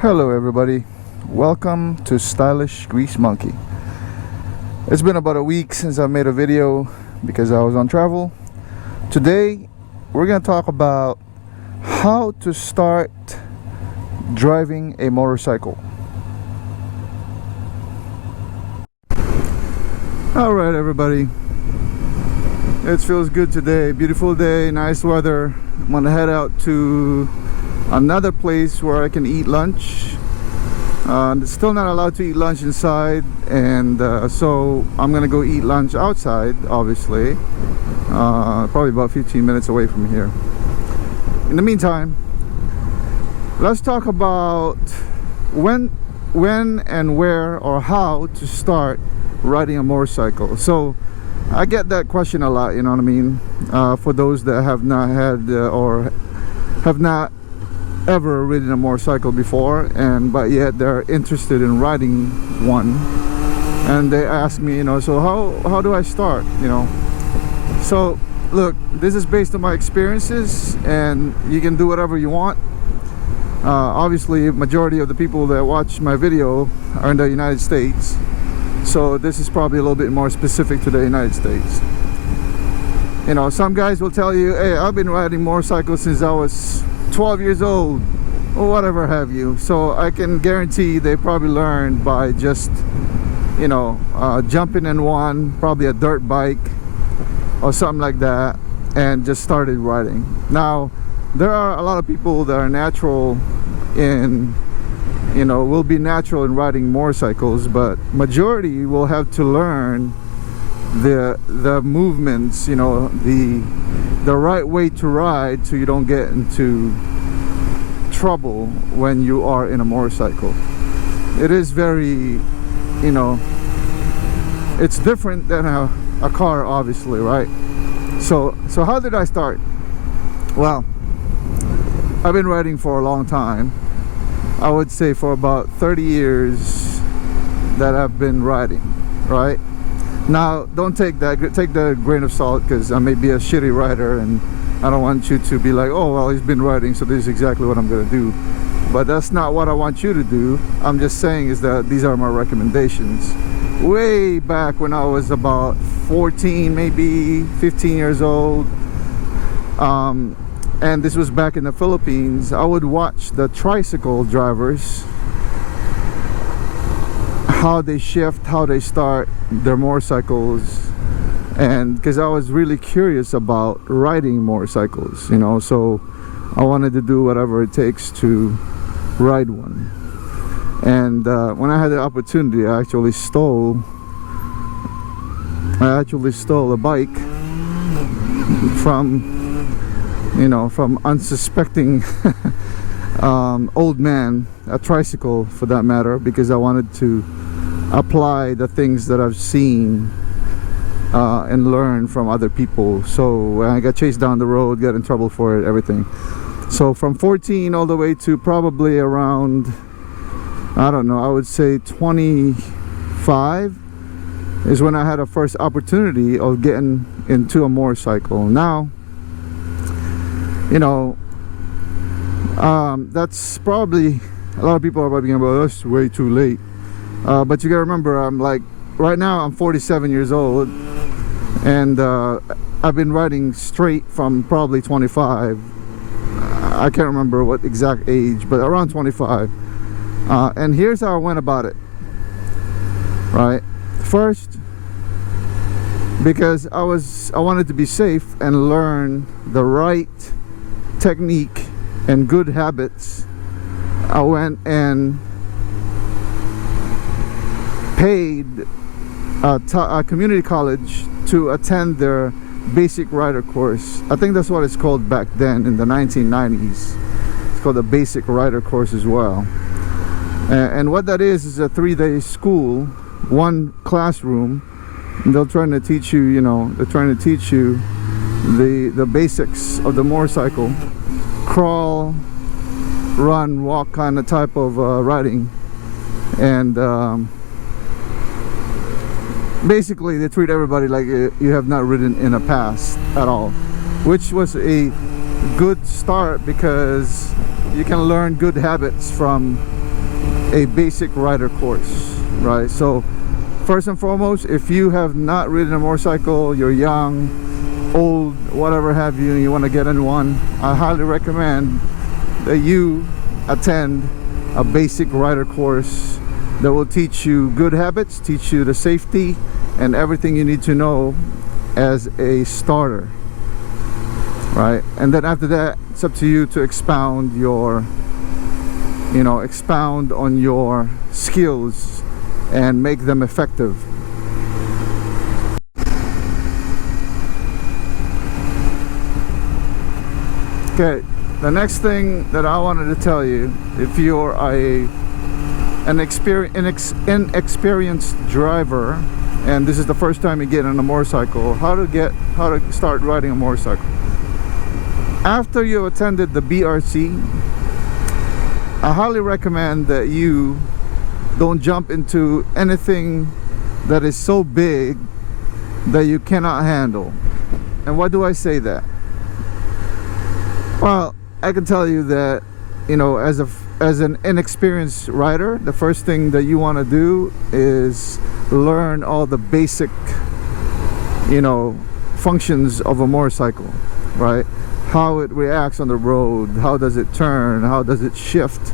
Hello everybody, welcome to Stylish Grease Monkey. It's been about a week since I made a video because I was on travel. Today we're going to talk about how to start driving a motorcycle. Alright everybody, it feels good today, beautiful day, nice weather. I'm going to head out to another place where I can eat lunch. Still not allowed to eat lunch inside, and so I'm gonna go eat lunch outside, obviously, probably about 15 minutes away from here. In the meantime, let's talk about when and where or how to start riding a motorcycle. So I get that question a lot, you know what I mean, for those that have not had or have not ever ridden a motorcycle before, but yet they're interested in riding one, and they ask me, you know, so how do I start, you know? So look, this is based on my experiences, and you can do whatever you want. Obviously majority of the people that watch my video are in the United States, so this is probably a little bit more specific to the United States. You know, some guys will tell you, hey, I've been riding motorcycles since I was 12 years old or whatever have you. So I can guarantee they probably learned by just, you know, jumping in one, probably a dirt bike or something like that, and just started riding. Now there are a lot of people that are natural in, you know, will be natural in riding motorcycles, but majority will have to learn the movements, you know, the right way to ride, so you don't get into trouble when you are in a motorcycle. It is very, you know, it's different than a car, obviously, right? So how did I start? Well, I've been riding for a long time. I would say for about 30 years that I've been riding, right? Now, don't take that a grain of salt, because I may be a shitty rider, and I don't want you to be like, oh, well, he's been riding, so this is exactly what I'm going to do. But that's not what I want you to do. I'm just saying is that these are my recommendations. Way back when I was about 14, maybe 15 years old, and this was back in the Philippines, I would watch the tricycle drivers, how they shift, how they start their motorcycles, and because I was really curious about riding motorcycles, you know, so I wanted to do whatever it takes to ride one. And when I had the opportunity, I actually stole a bike from, you know, from unsuspecting old man, a tricycle for that matter, because I wanted to apply the things that I've seen and learn from other people. So I got chased down the road, got in trouble for it, everything. So from 14 all the way to probably around, I don't know, I would say 25 is when I had a first opportunity of getting into a motorcycle. Now, you know, that's probably, a lot of people are probably going, well, that's way too late. But you gotta remember, I'm like, right now I'm 47 years old, and I've been riding straight from probably 25. I can't remember what exact age, but around 25. And here's how I went about it. Right, first, because I wanted to be safe and learn the right technique and good habits, I went and paid a community college to attend their basic rider course. I think that's what it's called back then in the 1990s. It's called a basic rider course as well. And what that is a 3-day school, one classroom, and they're trying to teach you, you know, they're trying to teach you the basics of the motorcycle, crawl, run, walk kind of type of riding. And basically they treat everybody like you have not ridden in the past at all, which was a good start because you can learn good habits from a basic rider course, right? So first and foremost, if you have not ridden a motorcycle, you're young, old, whatever have you, and you want to get in one, I highly recommend that you attend a basic rider course that will teach you good habits, teach you the safety and everything you need to know as a starter, right? And then after that, it's up to you to expound on your skills and make them effective. Okay, the next thing that I wanted to tell you, if you're an inexperienced driver and this is the first time you get on a motorcycle, how to start riding a motorcycle. After you attended the BRC, I highly recommend that you don't jump into anything that is so big that you cannot handle. And why do I say that? Well, I can tell you that, you know, as an inexperienced rider, the first thing that you want to do is learn all the basic, you know, functions of a motorcycle, right? How it reacts on the road, how does it turn, how does it shift.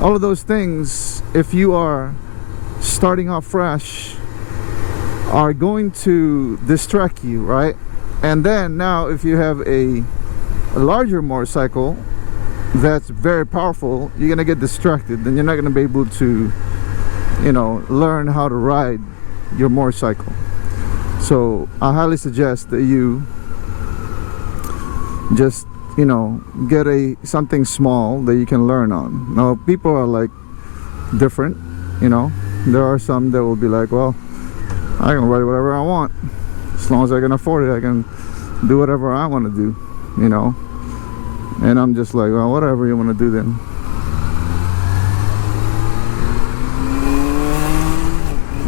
All of those things, if you are starting off fresh, are going to distract you, right? And then now if you have a larger motorcycle that's very powerful, you're gonna get distracted and you're not gonna be able to, you know, learn how to ride your motorcycle. So I highly suggest that you just, you know, get something small that you can learn on. Now people are like different, you know. There are some that will be like, well, I can ride whatever I want as long as I can afford it. I can do whatever I want to do, you know. And I'm just like, well, whatever you want to do then.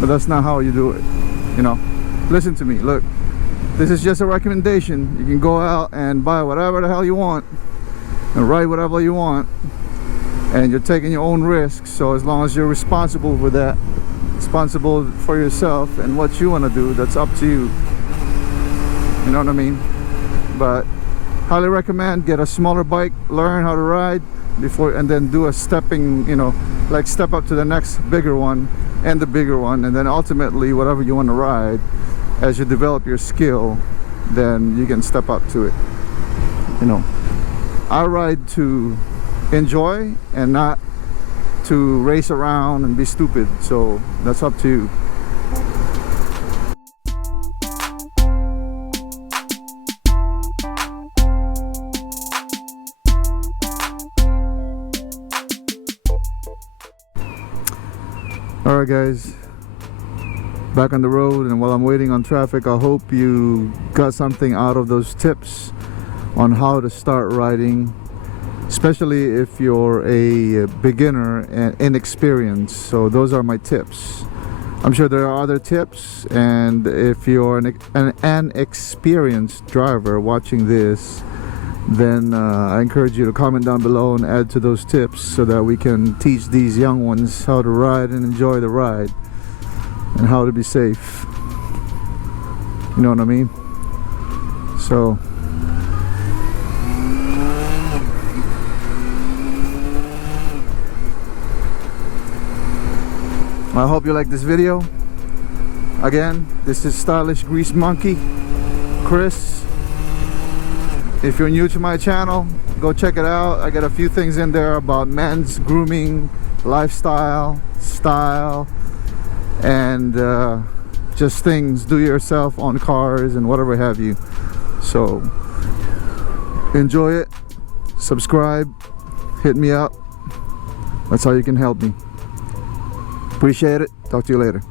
But that's not how you do it, you know. Listen to me, look, this is just a recommendation. You can go out and buy whatever the hell you want and ride whatever you want, and you're taking your own risks. So as long as you're responsible for that, responsible for yourself and what you want to do, that's up to you. You know what I mean? But highly recommend, get a smaller bike, learn how to ride before, and then do a stepping, you know, like step up to the next bigger one and the bigger one, and then ultimately whatever you want to ride, as you develop your skill, then you can step up to it. You know, I ride to enjoy and not to race around and be stupid, so that's up to you. Alright guys, back on the road, and while I'm waiting on traffic, I hope you got something out of those tips on how to start riding, especially if you're a beginner and inexperienced. So those are my tips. I'm sure there are other tips, and if you're an experienced driver watching this, then I encourage you to comment down below and add to those tips so that we can teach these young ones how to ride and enjoy the ride and how to be safe. You know what I mean? So I hope you like this video. Again, this is Stylish Grease Monkey Chris. If you're new to my channel, go check it out. I got a few things in there about men's grooming, lifestyle, style, and just things do yourself on cars and whatever have you. So enjoy it, subscribe, hit me up. That's how you can help me. Appreciate it. Talk to you later.